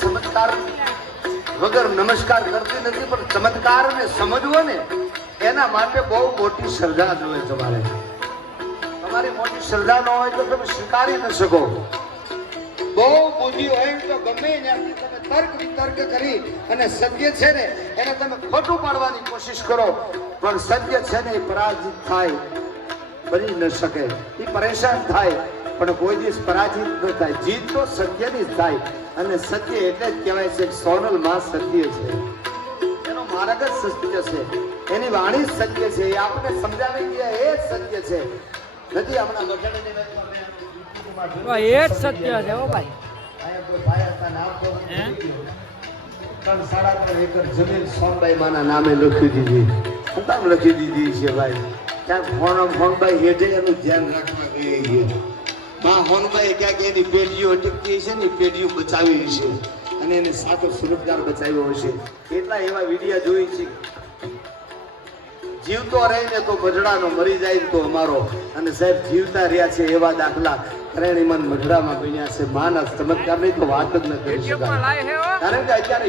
ચમત્કાર વગર નમસ્કાર કરતી નથી, પણ ચમત્કારને સમજવો ને એના માટે બહુ મોટી શ્રદ્ધા જોઈએ. તમારી મોટી શ્રદ્ધા ન હોય તો તમે સ્વીકારી ન શકો. બહુ બુદ્ધિ હોય તો ગમે ત્યાંથી તમે તર્ક વિતર્ક કરી અને સત્ય છે ને એને તમે ખોટું પાડવાની કોશિશ કરો, પણ સત્ય છે ને એ પરાજિત થાય, બની ન શકે, એ પરેશાન થાય, પણ કોઈ દિવસ પરાજિત ન થાય. જીત તો સત્યની જ થાય. અને સત્ય એટલે જ કહેવાય છે સોનલ માં સત્ય છે, એનો માર્ગ જ સત્ય છે, એની વાણી જ સત્ય છે, એ આપણે સમજાવી ગયા એ જ સત્ય છે. નથી હમણાં ગઢડાની એ જ સત્ય છે હો ભાઈ. ત્રણ 3.5 એકર જમીન સોનબાઈ માના નામે લખી દીધી. શું કામ લખી દીધી છે ભાઈ? ત્યાં હોનબાઈ હેઠે એનું ધ્યાન રાખવા ગઈ છે. માં હોનબાઈ ક્યાંક એની પેઢીઓ અટકતી છે ને, પેઢીઓ બચાવી છે અને એને સાચો સુરતદાર બચાવ્યો હશે. કેટલા એવા વિડિયા જોઈ છે. જીવતો રહીને તો ગઢડાનો, મરી જાય તો અમારો. અને સાહેબ જીવતા રહ્યા છે એવા દાખલા કરેણીમાં મઢડામાં બન્યા છે. માના ચમત્કારની તો વાત જ ન કરી શકાય. કારણ કે અત્યારે